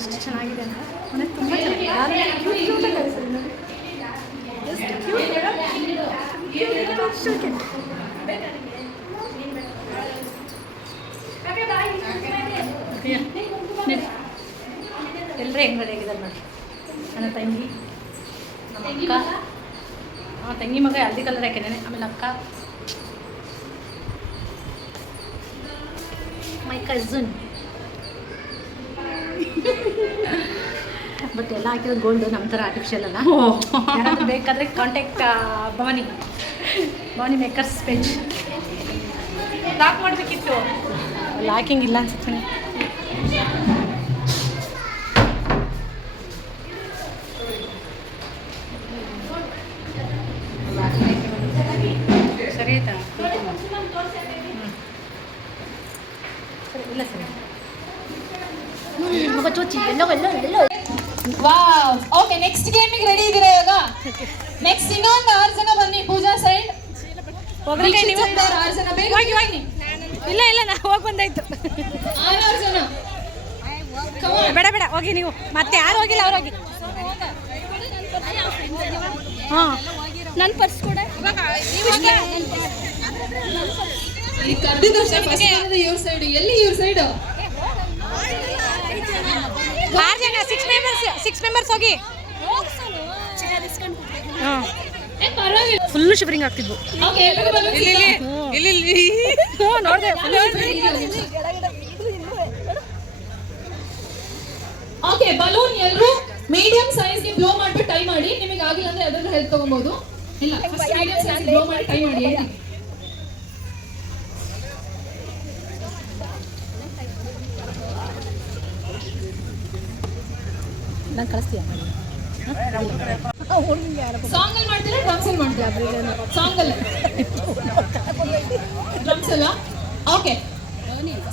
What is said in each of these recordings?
ಎಷ್ಟು ಚೆನ್ನಾಗಿದೆ ಅಂತ ನನಗೆ ತುಂಬ ಚೆನ್ನಾಗಿದೆ. ಎಲ್ಲರೂ ಹೆಂಗೆ ರೆಡಿ ಆಗಿದ್ದಾರೆ ನೋಡಿ. ನನ್ನ ತಂಗಿ, ನಮ್ಮ ಅಕ್ಕ, ತಂಗಿ ಮಗ ಹಳದಿ ಕಲರ್ ಹಾಕಿದ್ದೇನೆ. ಆಮೇಲೆ ಅಕ್ಕ, ಮೈ ಕಝನ್. ಬಟ್ ಎಲ್ಲ ಹಾಕಿರೋದು ಗೋಲ್ಡು, ನಮ್ಮ ಥರ ಆರ್ಟಿಫಿಷಿಯಲ್ ಅಲ್ಲ. ಯಾರಾದರೂ ಬೇಕಾದರೆ contact Bhavani makers page. Lock ಮಾಡಬೇಕಿತ್ತು, ಲಾಕಿಂಗ್ ಇಲ್ಲ ಅನ್ಸುತ್ತೆ. ಸರಿ ಆಯ್ತಾ? ಸರಿ ಇಲ್ಲ ಸರಿ ಮಗ ಚೋಚಿ ಎಲ್ಲೋ. ವಾವ್. ಓಕೆ, ನೆಕ್ಸ್ಟ್ ಗೇಮಿಗೆ ರೆಡಿ ಇದ್ದೀರಾ ಇವಾಗ? ನೆಕ್ಸ್ಟ್ ಇನ್ನೊಂದು 6 ಜನ ಬನ್ನಿ. ಪೂಜಾ ಸೈಡ್ ನೀವು 6 ಜನ ಬೇಗ ಹೋಗಿ. ಇಲ್ಲ ನಾ ಹೋಗಿ ಬಂದಾಯ್ತು. 6 ಜನ ಬೇಡ ಹೋಗಿ ನೀವು. ಮತ್ತೆ ಯಾರು ಹೋಗಿಲ್ಲ, ಅವ್ರು ಹೋಗಿ. ಹಾಂ, ನನ್ನ ಪರ್ಸ್ ಕೂಡ ಈ ಕರ್ದಿದ ಇವ್ರ ಸೈಡ್. ಎಲ್ಲಿ ಇವ್ರ ಸೈಡ್? 6 ಜನ, 6 ಮೆಂಬರ್ಸ್ ಹೋಗಿ. ಹಾಂ, ಫುಲ್ಲು ಶಿವರಿಂಗ್ ಆಗ್ತಿದ್ವು. ಇಲ್ಲಿ ನೋಡಿದೆ. ಓಕೆ, ಬಲೂನ್ ಎಲ್ಲರೂ ಮೀಡಿಯಂ ಸೈಜ್ಗೆ ಬ್ಲೋ ಮಾಡ್ಬಿಟ್ಟು ಟೈ ಮಾಡಿ. ನಿಮಗೆ ಆಗಿಲ್ಲ ಅಂದ್ರೆ ಅದನ್ನ ಹೆಲ್ಪ್ ತಗೊಬಹುದು. ಇಲ್ಲ, ಫಸ್ಟ್ ಮೀಡಿಯಂ ಸೈಜ್ ಬ್ಲೋ ಮಾಡಿ ಟೈ ಮಾಡಿ. ನಾನು ಕಳಿಸ್ತೀಯ? ಸಾಂಗ್ ಅಲ್ಲಿ ಮಾಡ್ತೀರಾ, ಡ್ರಮ್ಸ್ ಅಲ್ಲಿ ಮಾಡ್ತೀರಾ? ಸಾಂಗ್ ಅಲ್ಲಿ ಡ್ರಮ್ಸ್ ಅಲ್ಲ. ಓಕೆ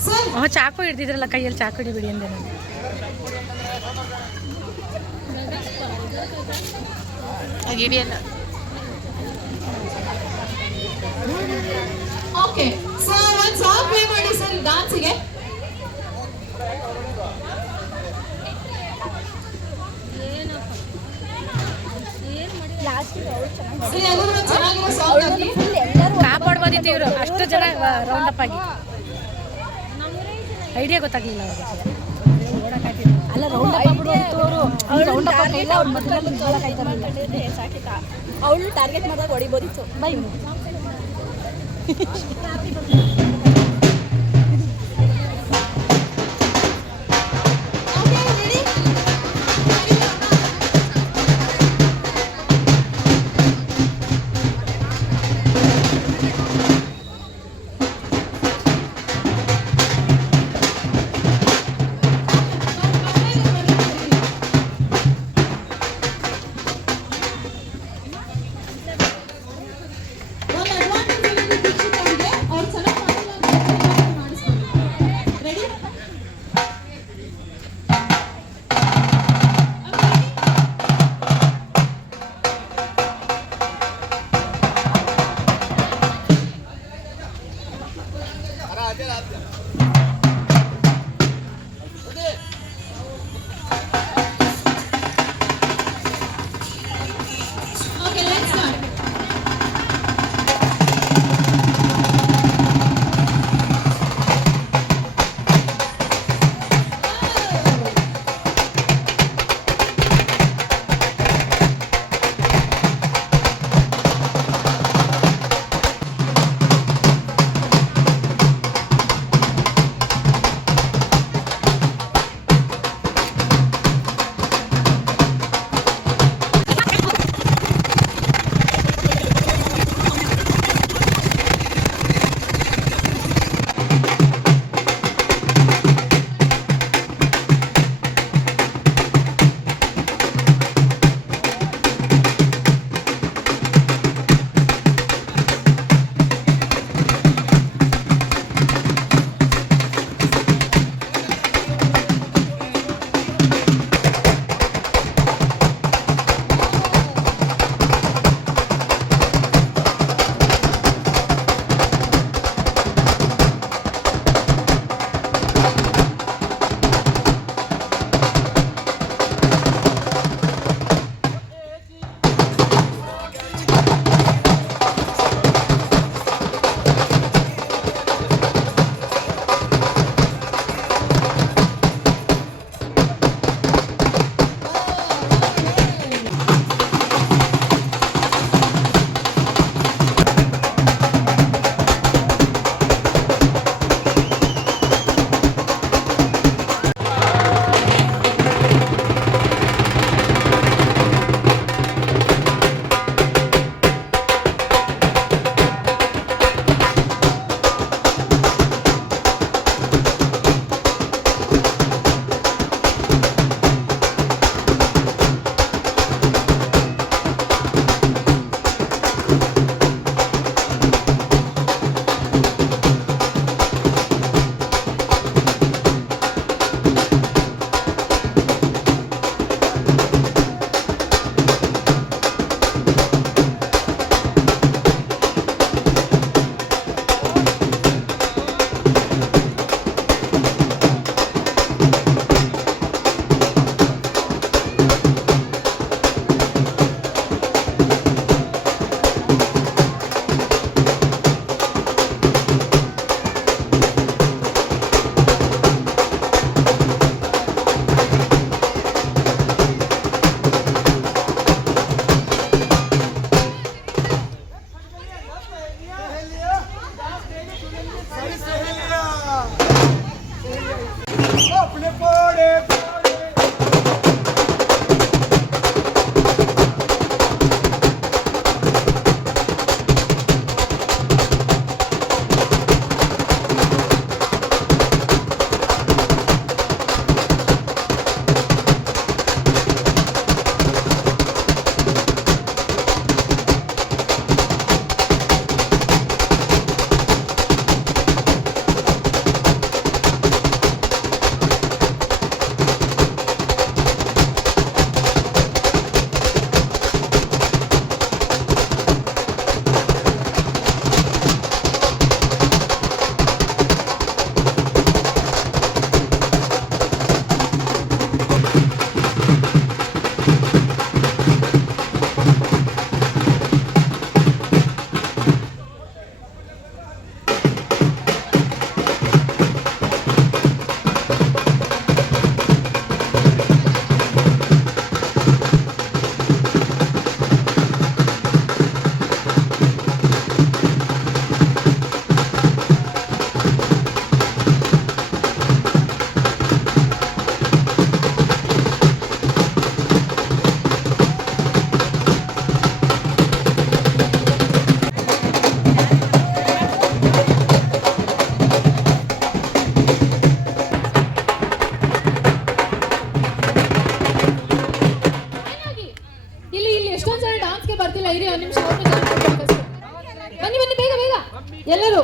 ಸರ್, ಚಾಕು ಹಿಡ್ದಿದ್ರಲ್ಲ ಕೈಯಲ್ಲಿ, ಚಾಕು ಹಿಡಿಬಿಡಿ ಅಂದೆ ನಾನು. ಹಿಡಿಯಲ್ಲ. ಓಕೆ ಸರ್, ಒಂದು ಸಾಂಗ್ ಪ್ಲೇ ಮಾಡಿ ಸರ್ ಡಾನ್ಸಿಗೆ. ಕಾಪಾಡ್ಬೋದಿತ್ತು ಇವರು, ಅಷ್ಟು ಜನ ರೌಂಡ್ ಅಪ್ ಆಗಿ. ಐಡಿಯಾ ಗೊತ್ತಾಗ್ಲಿಲ್ಲ ಅವ್ರಿಗೆ. ಅಲ್ಲ, ರೌಂಡ್ ಅಪ್ ಆಗ್ಬಿಡೋದು ಅವರು. ರೌಂಡ್ ಅಪ್ ಆಗಿಲ್ಲ, ಅವ್ರು ಅವಳು ಟಾರ್ಗೆಟ್ ಮಾಡಿದಾಗ ಹೊಡಿಬೋದಿತ್ತು. ಬೈ ಒಂದು ಅಡ್ವಾಂಟೇಜ್ ಏನಿದೆ ದೀಕ್ಷಿತ್ ಅವ್ರಿಗೆ, ಅವ್ರು ಚೆನ್ನಾಗಿ ಗೊತ್ತಿಲ್ಲ, ಇರಿ ಒಂದು ನಿಮಿಷ. ಬನ್ನಿ ಬನ್ನಿ ಬೇಗ ಬೇಗ ಎಲ್ಲರೂ.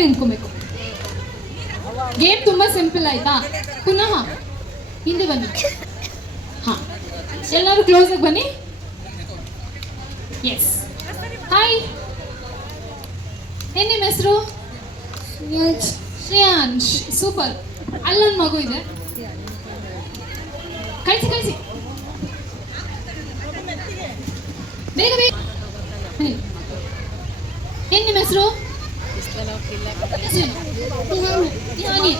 ನಿಂತ್ಕೊಬೇಕು. ಗೇಮ್ ತುಂಬಾ ಸಿಂಪಲ್ ಆಯ್ತಾ? ಪುನಃ ಹಿಂದೆ ಬನ್ನಿ. ಹಾ, ಎಲ್ಲರೂ ಕ್ಲೋಸ್ ಆಗಿ ಬನ್ನಿ. ಎಸ್, ಹಾಯ್, ಏನ್ ನಿಮ್ಮ ಹೆಸರು? ಶ್ರೇಯಾಂಶ್. ಸೂಪರ್. ಅಲ್ಲೊಂದು ಮಗು ಇದೆ, ಕಳಿಸಿ ಕಳಿಸಿ ಬೇಗ ಬೇಗ. ಏನ್ ನಿಮ್ಮ ಹೆಸರು?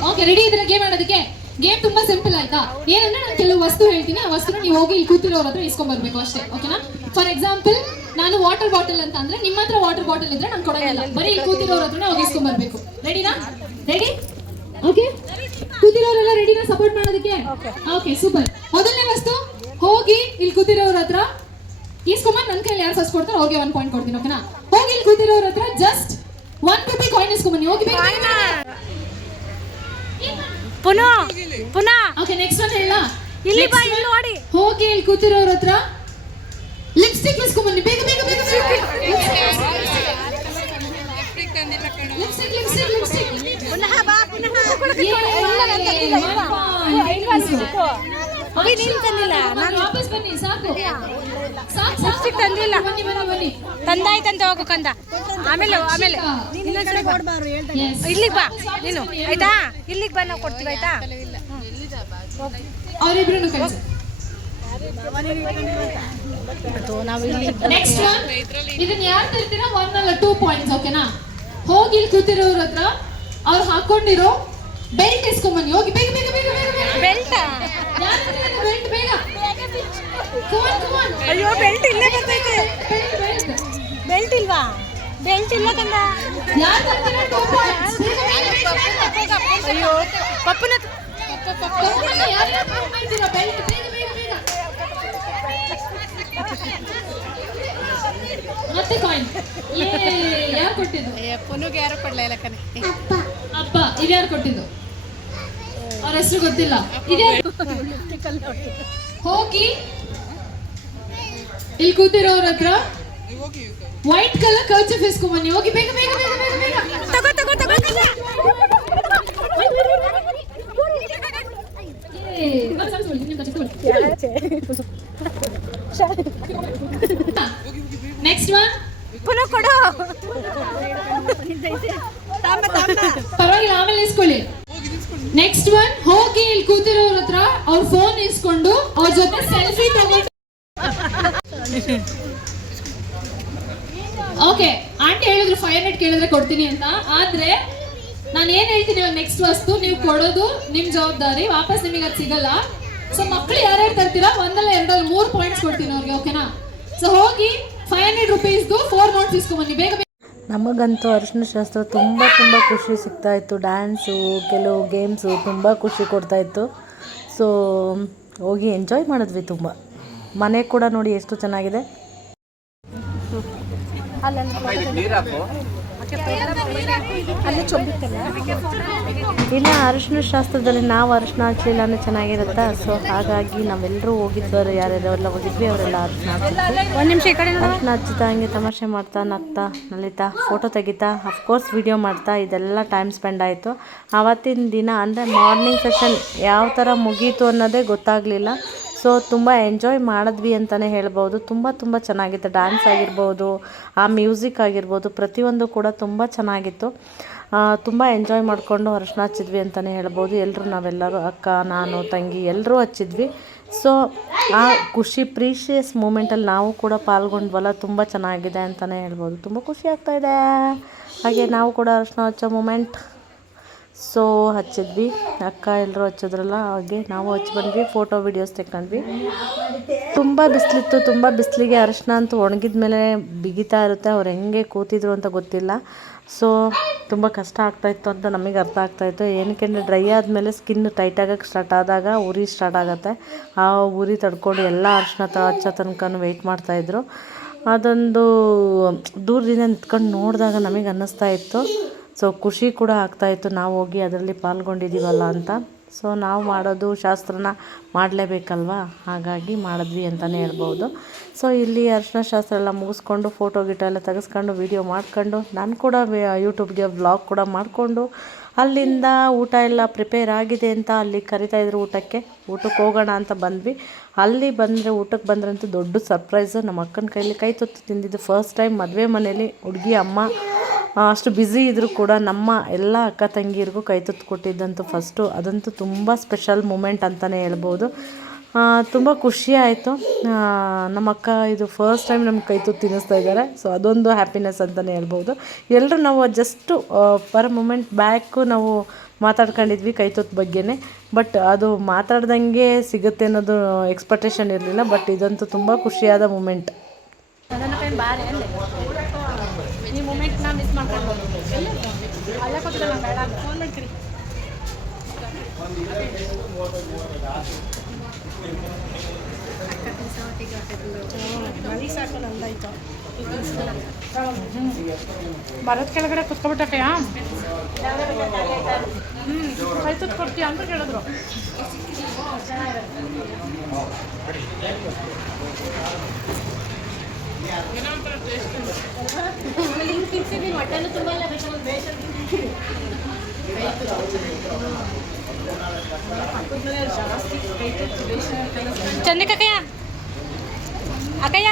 ಓಕೆ, ರೆಡಿ ಇದ್ರೆ ಗೇಮ್ ಆಡೋದಕ್ಕೆ? ಗೇಮ್ ತುಂಬಾ ಸಿಂಪಲ್ ಆಯ್ತಾ? ಏನಂದ್ರೆ ನಾನು ಕೆಲವು ವಸ್ತು ಹೇಳ್ತೀನಿ, ಆ ವಸ್ತುನ ನೀವು ಹೋಗಿ ಇಲ್ಲಿ ಕೂತಿರೋರ ಹತ್ರ ಇಸ್ಕೊಂಡ್ ಬರ್ಬೇಕು ಅಷ್ಟೇ. ಓಕೆನಾ? ಫಾರ್ ಎಕ್ಸಾಂಪಲ್, ನಾನು ವಾಟರ್ ಬಾಟಲ್ ಅಂತ ಅಂದ್ರೆ ನಿಮ್ಮ ಹತ್ರ ವಾಟರ್ ಬಾಟಲ್ ಇದ್ರೆ ನಾನು ಕೊಡೋದಿಲ್ಲ, ಬರೀ ಇಲ್ಲಿ ಕೂತಿರೋರ ಹತ್ರನೇ ಹೋಗಿ ಇಸ್ಕೊಂಡ್ ಬರ್ಬೇಕು. ರೆಡಿನಾ? ರೆಡಿ? ಓಕೆ, ಕೂತಿರೋರೆಲ್ಲ ರೆಡಿನಾ ಸಪೋರ್ಟ್ ಮಾಡೋದಕ್ಕೆ? Okay, super. ಮೊದಲನೇ ವಸ್ತು, ಹೋಗಿ ಇಲ್ಲಿ ಕೂತಿರೋರ ಹತ್ರ ಇಸ್ಕೊಂಬಂದ್ ನನ್ನ ಕೈಯಲ್ಲಿ ಯಾರು ಫಸ್ಟ್ ಕೊಡ್ತಾರೋ ಅವ್ರಿಗೆ 1 ಪಾಯಿಂಟ್ ಕೊಡ್ತೀನಿ. ಓಕೆನಾ? ಹೋಗಿ ಇಲ್ಲಿ ಕೂತಿರೋರ ಹತ್ರ ಜಸ್ಟ್ 1 ರೂಪಾಯಿ ಕಾಯಿನ್ ಇಸ್ಕೊಂಬನ್ನಿ. ಹೋಗಿ ಪುನಃ. ಓಕೆ, ನೆಕ್ಸ್ಟ್ ಒನ್ ಹೇಳ. ಇಲ್ಲಿ ಬಾ, ಇಲ್ಲಿ ನೋಡಿ. ಹೋಗಿ ಇಲ್ಲಿ ಕೂತಿರೋರ ಹತ್ರ ಲಿಪ್ಸ್ಟಿಕ್ ಇಸ್ಕೊಂಬನ್ನಿ. ಬೇಗ ಬೇಗ ಬೇಗ ಲಿಪ್ಸ್ಟಿಕ್. ಪುನಃ ಬಾ, ಪುನಃ. ನಾನು ವಾಪಸ್ ಬನ್ನಿ. ಸಾಕು ಲಿಪ್ಸ್ಟಿಕ್ ತಂದಿಲ್ಲ. ಬನ್ನಿ ಬನ್ನಿ ಬನ್ನಿ. ತಂದಾಯ್ತಂತ ಹೋಗು ಕಂದ. ಆಮೇಲೆ ಇಲ್ಲಿಗೆ ಬಾ ನೀನು, ಆಯ್ತಾ? ಇಲ್ಲಿಗೆ ಬಾ, ನಾವು ಕೊಡ್ತೀವಿ, ಆಯ್ತಾ? ಅವರಿಬ್ರು ಕಳಿಸಿ. ನೆಕ್ಸ್ಟ್ ಒನ್, ಇದನ್ನ ಯಾರು ತರ್ತೀರಾ 1 ಅಲ್ಲ 2 ಪಾಯಿಂಟ್ಸ್. ಓಕೆನಾ? ಹೋಗಿ ಇಲ್ಲಿ ಕೂತಿರೋರ ಹತ್ರ ಅವ್ರು ಹಾಕೊಂಡಿರೋ ಬೆಲ್ಟ್ ಇಸ್ಕೊಂಬನ್ನಿ ಹೋಗಿ ಬೇಗ ಬೇಗ ಬೇಗ ಬೇಗ ಬೇಗ. ಬೆಲ್ಟ್ ಬೆಲ್ಟ್ ಬೇಗ. Come on. ಅಯ್ಯೋ ಬೆಲ್ಟ್ ಇಲ್ಲೇ ಬರ್ತೈತೆ. ಬೆಲ್ಟ್. ಬೆಲ್ಟ್ ಇಲ್ವಾ? ಬೆಲ್ಟ್ ಇಲ್ಲ ಕಂದ. ಯಾರು ಬರ್ತಾರೆ? 2 points. ಅಯ್ಯೋ ಪಪ್ಪನ ಯಾರು ಮಾಡ್ತೀರಾ ಬೆಲ್ಟ್ ಬೇಗ ಬೇಗ ಬೇಗ. ಮತ್ತೆ ಕಾಯಿನ್. ಯಾರು ಕೊಟ್ಟಿದ್ದು? ಪುನುಗೆ ಯಾರು ಕೊಡ್ಲೇ ಇಲ್ಲ ಕಣೆ. ಅಪ್ಪ. ಇದು ಯಾರು ಕೊಟ್ಟಿದ್ದು? ಅವ್ರ ಹೆಸರು ಗೊತ್ತಿಲ್ಲ. ಇದ್ಯಾರು? ಹೋಗಿ ಇಲ್ಲಿ ಕೂತಿರೋರ ಹತ್ರ ವೈಟ್ ಕಲರ್ ಕರ್ಚೀಫ್ ಇಸ್ಕೊಂಬನ್ನಿ ಹೋಗಿ ಬೇಗ ಬೇಗ ಬೇಗ ಬೇಗ ಬೇಗ. ತಗೋ ತಗೋ ತಗೋ. Next one. ಪುನಃ ಕೊಡು. ಪರವಾಗಿಲ್ಲ ಆಮೇಲೆ ಇಸ್ಕೊಳ್ಳಿ. Next one. ಹೋಗಿ ಇಲ್ಲಿ ಕೂತಿರೋರ ಹತ್ರ ಅವ್ರ ಫೋನ್ ಇಸ್ಕೊಂಡು ಅವ್ರ ಜೊತೆ ಸೆಲ್ಫಿ ತಗೊಂಡು. ಓಕೆ ಆಂಟಿ ಹೇಳಿದ್ರು 500 ಕೇಳಿದ್ರೆ ಕೊಡ್ತೀನಿ ಅಂತ. ಆದ್ರೆ ನಾನು ಏನ್ ಹೇಳ್ತೀನಿ ನೆಕ್ಸ್ಟ್ ವಸ್ತು ನೀವು ಕೊಡೋದು ನಿಮ್ ಜವಾಬ್ದಾರಿ, ವಾಪಸ್ ನಿಮಗೆ ಅದು ಸಿಗಲ್ಲ. ಸೊ ಮಕ್ಕಳು ಯಾರ್ಯಾರು ತರ್ತೀರಾ ಒಂದಲ್ಲ ಎರಡಲ್ಲ 3 ಪಾಯಿಂಟ್ಸ್ ಕೊಡ್ತೀನಿ ಅವ್ರಿಗೆ. ಓಕೆನಾ? ಸೊ ಹೋಗಿ 500 ರೂಪೀಸ್ದು 4 ನೋಟ್ಸ್ ಇಸ್ಕೊಂಬನ್ನಿ ಬೇಗ ಬೇಗ. ನಮಗಂತೂ ಅರಿಶಿನ ಶಾಸ್ತ್ರ ತುಂಬ ಖುಷಿ ಸಿಗ್ತಾಯಿತ್ತು. ಡ್ಯಾನ್ಸು, ಕೆಲವು ಗೇಮ್ಸು ತುಂಬ ಖುಷಿ ಕೊಡ್ತಾಯಿತ್ತು. ಸೊ ಹೋಗಿ ಎಂಜಾಯ್ ಮಾಡಿದ್ವಿ ತುಂಬ. ಮನೆ ಕೂಡ ನೋಡಿ ಎಷ್ಟು ಚೆನ್ನಾಗಿದೆ. ಇಲ್ಲ ಅರಿಶಿನ ಶಾಸ್ತ್ರದಲ್ಲಿ ನಾವು ಅರಿಶಿನ ಹಚ್ಚಲಿಲ್ಲ ಅಂದರೆ ಚೆನ್ನಾಗಿರುತ್ತಾ. ಸೊ ಹಾಗಾಗಿ ನಾವೆಲ್ಲರೂ ಹೋಗಿದ್ದವರು ಯಾರ್ಯಾರೆಲ್ಲ ಹೋಗಿದ್ವಿ ಅವರೆಲ್ಲ ಅರಿಶಿನ ಹಚ್ಚಿದ್ವಿ. ಒಂದು ನಿಮಿಷ ಈ ಕಡೆ ಅರಿಶಿನ ಹಚ್ಚುತ್ತಾ ಹಂಗೆ ತಮಾಷೆ ಮಾಡ್ತಾ ನಗ್ತಾ ನಲಿತಾ ಫೋಟೋ ತೆಗಿತಾ ಅಫ್ಕೋರ್ಸ್ ವಿಡಿಯೋ ಮಾಡ್ತಾ ಇದೆಲ್ಲ ಟೈಮ್ ಸ್ಪೆಂಡ್ ಆಯಿತು. ಆವತ್ತಿನ ದಿನ ಅಂದರೆ ಮಾರ್ನಿಂಗ್ ಸೆಷನ್ ಯಾವ ಥರ ಮುಗೀತು ಅನ್ನೋದೇ ಗೊತ್ತಾಗಲಿಲ್ಲ. ಸೊ ತುಂಬ ಎಂಜಾಯ್ ಮಾಡಿದ್ವಿ ಅಂತಲೇ ಹೇಳ್ಬೋದು. ತುಂಬ ಚೆನ್ನಾಗಿತ್ತು. ಡ್ಯಾನ್ಸ್ ಆಗಿರ್ಬೋದು, ಆ ಮ್ಯೂಸಿಕ್ ಆಗಿರ್ಬೋದು, ಪ್ರತಿಯೊಂದು ಕೂಡ ತುಂಬ ಚೆನ್ನಾಗಿತ್ತು. ತುಂಬ ಎಂಜಾಯ್ ಮಾಡಿಕೊಂಡು ಅರಿಶಿನ ಹಚ್ಚಿದ್ವಿ ಅಂತಲೇ ಹೇಳ್ಬೋದು. ನಾವೆಲ್ಲರೂ ಅಕ್ಕ, ನಾನು, ತಂಗಿ ಎಲ್ಲರೂ ಹಚ್ಚಿದ್ವಿ. ಸೊ ಆ ಖುಷಿ ಪ್ರೀಶಿಯಸ್ ಮೂಮೆಂಟಲ್ಲಿ ನಾವು ಕೂಡ ಪಾಲ್ಗೊಂಡ್ವಲ್ಲ, ತುಂಬ ಚೆನ್ನಾಗಿದೆ ಅಂತಲೇ ಹೇಳ್ಬೋದು. ತುಂಬ ಖುಷಿ ಆಗ್ತಾಯಿದೆ. ಹಾಗೆ ನಾವು ಕೂಡ ಅರಿಶಿನ ಹಚ್ಚೋ ಮೂಮೆಂಟ್ ಸೊ ಹಚ್ಚಿದ್ವಿ. ಅಕ್ಕ ಎಲ್ಲರೂ ಹಚ್ಚಿದ್ರಲ್ಲ, ಹಾಗೆ ನಾವು ಹಚ್ಚಿ ಬಂದ್ವಿ. ಫೋಟೋ ವೀಡಿಯೋಸ್ ತೆಕ್ಕೊಂಡ್ವಿ. ತುಂಬ ಬಿಸಿಲಿತ್ತು. ತುಂಬ ಬಿಸಿಲಿಗೆ ಅರಿಶಿನ ಅಂತೂ ಒಣಗಿದ ಮೇಲೆ ಬಿಗಿತಾ ಇರುತ್ತೆ. ಅವ್ರು ಹೆಂಗೆ ಕೂತಿದ್ರು ಅಂತ ಗೊತ್ತಿಲ್ಲ. ಸೊ ತುಂಬ ಕಷ್ಟ ಆಗ್ತಾಯಿತ್ತು ಅಂತ ನಮಗೆ ಅರ್ಥ ಆಗ್ತಾಯಿತ್ತು. ಏನಕ್ಕೆ ಅಂದರೆ ಡ್ರೈ ಆದಮೇಲೆ ಸ್ಕಿನ್ ಟೈಟ್ ಆಗೋಕ್ಕೆ ಸ್ಟಾರ್ಟ್ ಆದಾಗ ಉರಿ ಸ್ಟಾರ್ಟ್ ಆಗುತ್ತೆ. ಆ ಉರಿ ತಡ್ಕೊಂಡು ಎಲ್ಲ ಅರಿಶಿನ ಹಚ್ಚೋ ತನಕ ವೆಯ್ಟ್ ಮಾಡ್ತಾಯಿದ್ರು. ಅದೊಂದು ದೂರದಿಂದ ನಿಂತ್ಕೊಂಡು ನೋಡಿದಾಗ ನಮಗೆ ಅನ್ನಿಸ್ತಾ ಇತ್ತು. ಸೊ ಖುಷಿ ಕೂಡ ಆಗ್ತಾಯಿತ್ತು ನಾವು ಹೋಗಿ ಅದರಲ್ಲಿ ಪಾಲ್ಗೊಂಡಿದ್ದೀವಲ್ಲ ಅಂತ. ಸೊ ನಾವು ಮಾಡೋದು ಶಾಸ್ತ್ರನ ಮಾಡಲೇಬೇಕಲ್ವ, ಹಾಗಾಗಿ ಮಾಡಿದ್ವಿ ಅಂತಲೇ ಹೇಳ್ಬೋದು. ಸೊ ಇಲ್ಲಿ ಅರಿಶಿನ ಶಾಸ್ತ್ರ ಎಲ್ಲ ಮುಗಿಸ್ಕೊಂಡು ಫೋಟೋ ಗಿಟೋ ಎಲ್ಲ ತೆಗೆಸ್ಕೊಂಡು ವೀಡಿಯೋ ಮಾಡ್ಕೊಂಡು ನಾನು ಕೂಡ ಯೂಟ್ಯೂಬ್ಗೆ ವ್ಲಾಗ್ ಕೂಡ ಮಾಡಿಕೊಂಡು ಅಲ್ಲಿಂದ ಊಟ ಎಲ್ಲ ಪ್ರಿಪೇರ್ ಆಗಿದೆ ಅಂತ ಅಲ್ಲಿ ಕರಿತಾಯಿದ್ರು ಊಟಕ್ಕೆ ಹೋಗೋಣ ಅಂತ ಬಂದ್ವಿ. ಅಲ್ಲಿ ಬಂದರೆ ಊಟಕ್ಕೆ ಬಂದ್ರಂತೂ ದೊಡ್ಡ ಸರ್ಪ್ರೈಸು. ನಮ್ಮ ಅಕ್ಕನ ಕೈಲಿ ಕೈ ತುತ್ತು ತಿಂದಿದ್ದು ಫಸ್ಟ್ ಟೈಮ್ ಮದುವೆ ಮನೇಲಿ. ಹುಡುಗಿ ಅಮ್ಮ ಅಷ್ಟು ಬ್ಯುಸಿ ಇದ್ದರೂ ಕೂಡ ನಮ್ಮ ಎಲ್ಲ ಅಕ್ಕ ತಂಗಿಯರಿಗೂ ಕೈ ತುತ್ತು ಕೊಟ್ಟಿದ್ದಂತೂ ಫಸ್ಟು. ಅದಂತೂ ತುಂಬ ಸ್ಪೆಷಲ್ ಮೂಮೆಂಟ್ ಅಂತಲೇ ಹೇಳ್ಬೋದು. ತುಂಬ ಖುಷಿ ಆಯಿತು. ನಮ್ಮ ಅಕ್ಕ ಇದು ಫಸ್ಟ್ ಟೈಮ್ ನಮ್ಗೆ ಕೈ ತುತ್ತು ತಿನ್ನಿಸ್ತಾ ಇದ್ದಾರೆ. ಸೊ ಅದೊಂದು ಹ್ಯಾಪಿನೆಸ್ ಅಂತಲೇ ಹೇಳ್ಬೋದು. ಎಲ್ಲರೂ ನಾವು ಜಸ್ಟು ಪರ್ ಮೂಮೆಂಟ್ ಬ್ಯಾಕು ನಾವು ಮಾತಾಡ್ಕೊಂಡಿದ್ವಿ ಕೈ ತುತ್ತು ಬಗ್ಗೆನೇ. ಬಟ್ ಅದು ಮಾತಾಡ್ದಂಗೆ ಸಿಗುತ್ತೆ ಅನ್ನೋದು ಎಕ್ಸ್ಪೆಕ್ಟೇಷನ್ ಇರಲಿಲ್ಲ. ಬಟ್ ಇದಂತೂ ತುಂಬ ಖುಷಿಯಾದ ಮೂಮೆಂಟ್. ಈ ಮೂಮೆಂಟ್ನ ಮಿಸ್ ಮಾಡ್ಕೊಂಡು ಅಲ್ಲೇ ಕೂತಿಲ್ಲ ಬೇಡ ಫೋನ್ ಮಾಡ್ತೀರಿ. ಮನೆ ಸಾಕು ನಂದಾಯ್ತು. ಬರೋದು ಕೆಳಗಡೆ ಕುತ್ಕೊಬಿಟ್ಟೆ. ಕೈ ತುತ್ತು ಕೊಡ್ತೀಯ ಅಂತ ಕೇಳಿದ್ರು. ಮಟನ್ ತುಂಬ ಎಲ್ಲ ಚಂದ್ರಿಕಯ್ಯ ಅಕ್ಕಯ್ಯ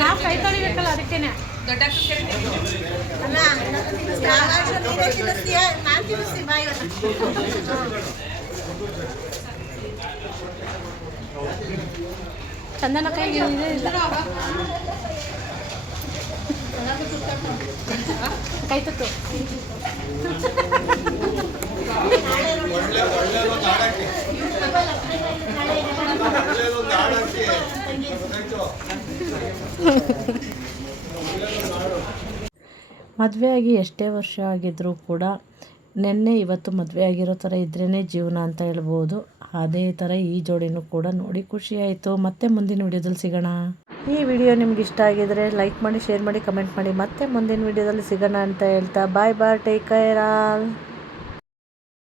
ನಾವು ಕೈ ತೊಳಿಬೇಕಲ್ಲ ಅದಕ್ಕೇನೆ. ಚಂದನ ಕೈಗೆ ಇದೆ ಇಲ್ಲ ಕೈ ತುತ್ತು ಮದುವೆಯಾಗಿ ಎಷ್ಟೇ ವರ್ಷ ಆಗಿದ್ರೂ ಕೂಡ ನೆನ್ನೆ ಇವತ್ತು ಮದುವೆ ಆಗಿರೋ ಥರ ಇದ್ರೇ ಜೀವನ ಅಂತ ಹೇಳ್ಬೋದು. ಅದೇ ಥರ ಈ ಜೋಡಿನೂ ಕೂಡ ನೋಡಿ ಖುಷಿಯಾಯಿತು. ಮತ್ತೆ ಮುಂದಿನ ವಿಡಿಯೋದಲ್ಲಿ ಸಿಗೋಣ. ಈ ವಿಡಿಯೋ ನಿಮ್ಗೆ ಇಷ್ಟ ಆಗಿದರೆ ಲೈಕ್ ಮಾಡಿ, ಶೇರ್ ಮಾಡಿ, ಕಮೆಂಟ್ ಮಾಡಿ. ಮತ್ತೆ ಮುಂದಿನ ವಿಡಿಯೋದಲ್ಲಿ ಸಿಗೋಣ ಅಂತ ಹೇಳ್ತಾ ಬಾಯ್ ಬಾಯ್, ಟೇಕ್ ಕೇರ್ ಆಲ್.